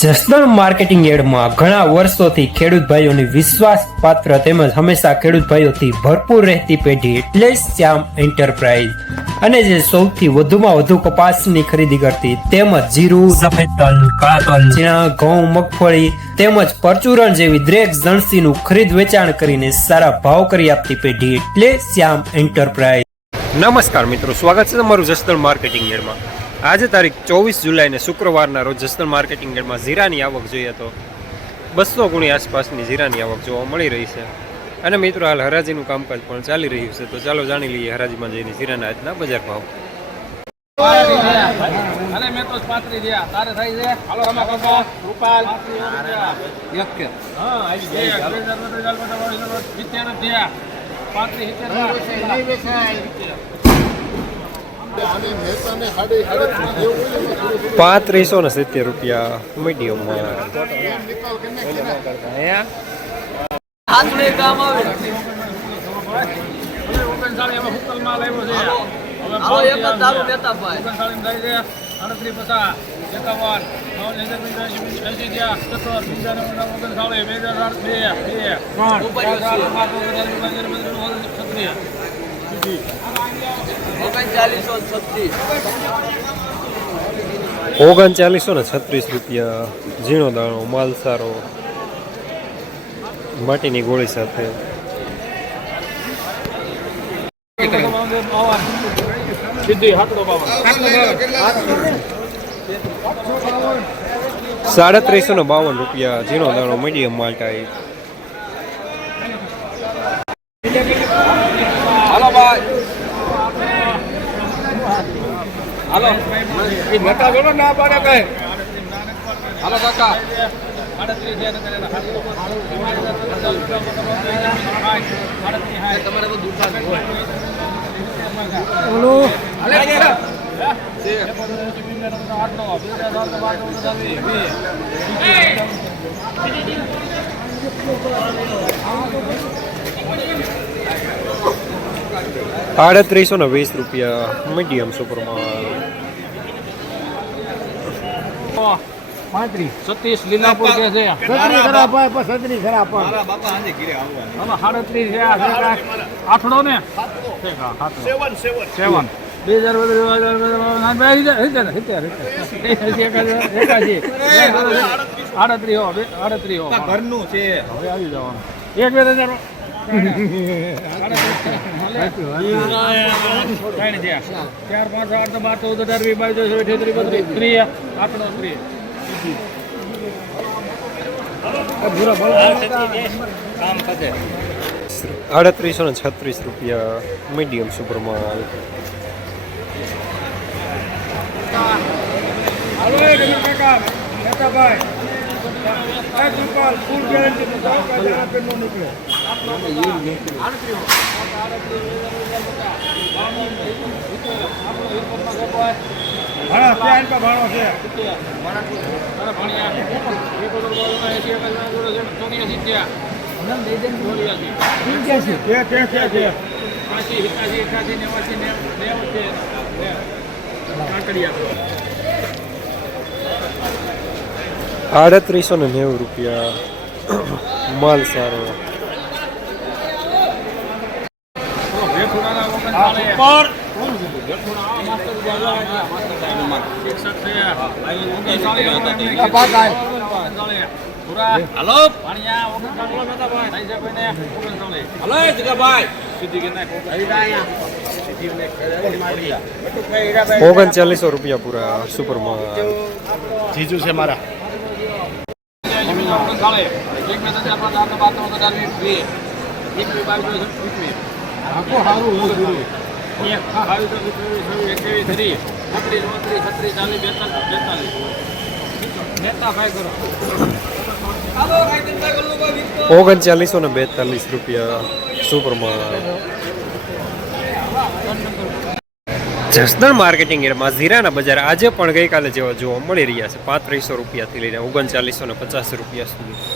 Jasdan marketing યાર્ડમાં ઘણા વર્ષોથી ખેડૂત ભાઈઓની વિશ્વાસપાત્ર તેમજ હંમેશા ખેડૂત ભાઈઓથી ભરપૂર રહેતી પેઢી એટલે શ્યામ એન્ટરપ્રાઇઝ અને જે સૌથી વધુમાં વધુ કપાસની ખરીદી કરતી તેમજ જીરું, સફેદ તલ, કાળા તલ, ચણા, ઘઉં, મગફળી તેમજ પરચુરણ જેવી દરેક જણસીનું ખરીદ વેચાણ કરીને સારા ભાવ કરી આપતી પેઢી એટલે શ્યામ એન્ટરપ્રાઇઝ। નમસ્કાર મિત્રો, સ્વાગત છે તમારું જસદણ માર્કેટિંગ યાર્ડમાં। આજે તારીખ 24 જુલાઈને શુક્રવારના રોજ જસદણ માર્કેટિંગ યાર્ડમાં જીરાની આવક જોઈએ તો 200 ગુણી આસપાસની જીરાની આવક જોવા મળી રહી છે। અને મિત્રો હાલ હરાજીનું કામકાજ પણ ચાલી રહ્યું છે, તો ચાલો જાણી લઈએ હરાજીમાં જઈને જીરાના આજના બજાર ભાવ। ₹3570 મીડિયમ ₹3936 ઝીણો દાણો માલ સારો માટીની ગોળી સાથે। ₹3752 ઝીણો દાણો મીડિયમ માલ ટાઈપ। હાલો ભાઈ, હાલો એ મોટા જોડો ના પાડે કઈ। હાલો કાકા, તમારે બધું ₹3820 મીડિયમ સુપરમાં। 35 લીલાપુર કે છે, સદરી ખરા પાય પર સદરી ખરા પર મારા બાપા આને ઘરે આવવા 38 છે આઠડો ને 7 ઘરનું છે, હવે આવી જવાનું 1-2000 ₹3836 મીડિયમ સુપરમાં। ₹3890 માલ સારો। ₹3900 પૂરા સુપરમાં। જીજુ છે મારા આખો હારું ₹3942 સુપરમાં। જસદણ માર્કેટિંગ યાર્ડમાં જીરાના બજાર આજે પણ ગઈકાલે જેવા જોવા મળી રહ્યા છે। ₹3500 થી લઈને ₹3950 સુધી।